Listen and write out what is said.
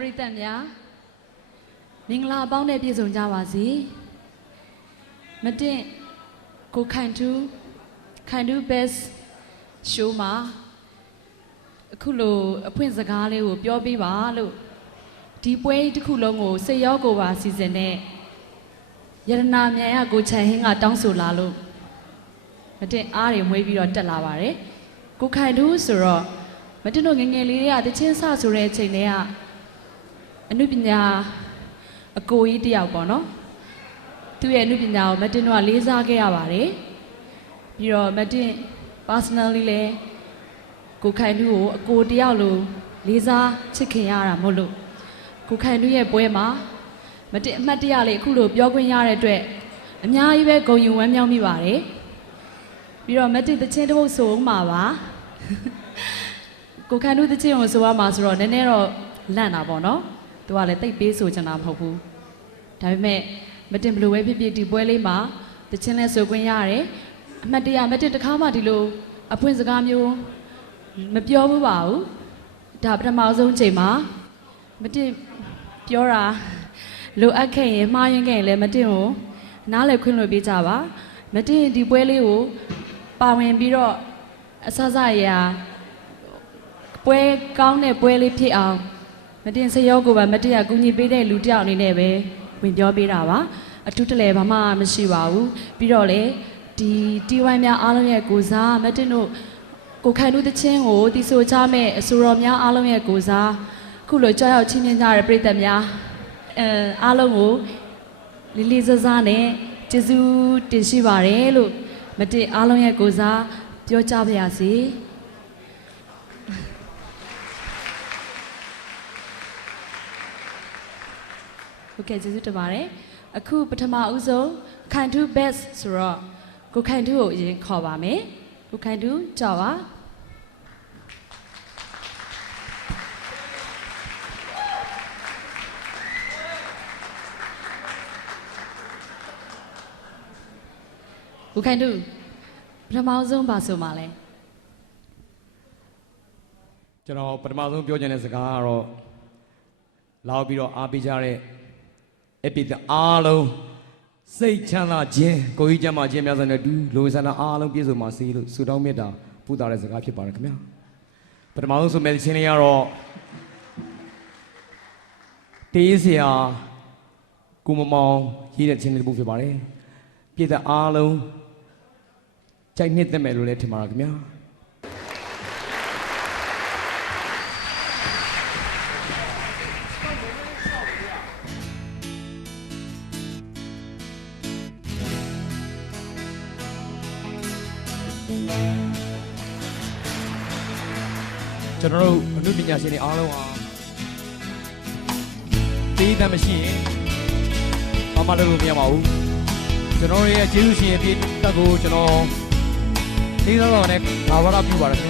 ပရိသတ်များမင်္ဂလာပေါင်းနဲ့ပြည့်စုံကြပါစေမတင်ကိုခိုင်တူခိုင်တူ best show မှာအခုလိုအဖွင့်စကားလေးကိုပြောပြပါလို့ဒီပွဲတစ်ခုလုံးကိုစိတ်ရောကိုယ်ပါစီစဉ်တဲ့ယရနာမြန်ရကိုချန်ဟင်းကတောင်းဆိုလာလို့မတင်အားတွေမွေးပြီးတော့တက်လာပါတယ်ကိုခိုင်တူဆိုတော့မတင်တို့ငယ်ငယ်လေးတွေကတချင်းဆဆိုတဲ့အချိန်တွေက အနုပညာအကိုကြီးတယောက်ပေါ့နော်သူ့ရဲ့အနုပညာကိုမတင်တော့လေးစားခဲ့ရပါတယ်ပြီးတော့မတင် personally လည်းကိုခိုင်တူကိုအကိုတယောက်လိုလေးစားချစ်ခင်ရတာမဟုတ်လို့ကိုခိုင်တူရဲ့ပွဲမှာမတင်အမှတ်တရလေးအခုလိုပြောခွင့်ရတဲ့အတွက်အများကြီးပဲဂုဏ်ယူဝမ်းမြောက်မိပါတယ်ပြီးတော့မတင်တချင်းတစ်ပုတ်ဆိုဦးမှာပါကိုခိုင်တူတချင်းကိုဆိုရမှာဆိုတော့နည်းနည်းတော့လန့်တာပေါ့နော် သူကလည်းတိတ်ပေးဆိုချင်တာမဟုတ်ဘူးဒါပေမဲ့မတင်ဘလို့ပဲဖြစ်ဖြစ်ဒီပွဲလေးမှာတချင်းလဲဆိုခွင့်ရတယ်အမှတ်တရမတင်တစ်ခါမှဒီလိုအဖွင့်စကားမျိုးမပြောဘူးပါဘူးဒါပထမဆုံးချိန်မှာမတင်ပြောတာလိုအပ်ခဲ့ရင်မှားရင်ခဲ့ရင်လည်းမတင်ကိုနားလည်ခွင့်လွှတ်ပေးကြပါမတင်ဒီပွဲလေးကိုပါဝင်ပြီးတော့အဆဆရရာပွဲကောင်းတဲ့ပွဲလေးဖြစ်အောင် မတင်စရောကိုပါမတင်ရကူညီပေးတဲ့လူတစ်ယောက်အနေနဲ့ပဲဝင်ပြောပေးတာပါအထူးတလဲဘာမှမရှိပါဘူးပြီးတော့လေဒီတီဝိုင်းများအားလုံးရဲ့ကိုစားမတင်တို့ကိုခိုင်တို့တချင်းကိုတီဆိုချမဲ့အဆိုတော်များအားလုံးရဲ့ကိုစားခုလိုကြောက်ရောက်ချင်းချင်းကြတဲ့ပြည်သက်များအဲအားလုံးကိုလီလီဆဆာနဲ့ကျေးဇူးတင်ရှိပါတယ်လို့မတင်အားလုံးရဲ့ကိုစားပြောကြပါရစေ ဟုတ်ကဲ့ကျေးဇူးတင်ပါတယ်အခုပထမဦးဆုံးခိုင်တူ best ဆိုတော့ကိုခိုင်တူကိုအရင်ခေါ်ပါမယ်ကိုခိုင်တူကြောက်ပါကိုခိုင်တူပထမဦးဆုံးပါဆိုမှလဲကျွန်တော်ပထမဆုံးပြောချင်တဲ့စကားကတော့လာပြီးတော့အားပေးကြတဲ့ အပိတအားလုံးစိတ်ချမ်းသာခြင်းကိုယ်ကြီးကျမ်းမာခြင်းများစွာနဲ့တူလူဝင်ဆန္ဒအားလုံးပြည့်စုံပါစေလို့ဆုတောင်းမေတ္တာပို့တာတဲ့စကားဖြစ်ပါတယ်ခင်ဗျာပထမဆုံးဆိုမဲ့ချင်းလေးကတော့တေးစရာကိုမမောင်ရေးတဲ့ချင်းလေးတစ်ပုဒ်ဖြစ်ပါတယ်ပြည့်တဲ့အားလုံးကြိုက်နှစ်သက်မယ်လို့လည်းထင်ပါတယ်ခင်ဗျာ ကျွန်တော်တို့အမှုပညာရှင်တွေအားလုံးဟာတေးတမ်းမရှိရင်ဘာမှလုပ်လို့မရပါဘူးကျွန်တော်ရဲ့ကျေးဇူးရှင်ရဲ့ပြည့်တက်ကိုကျွန်တော်လေးသောတော်နဲ့ဘာဝရပြုပါတယ်ခင်ဗျာ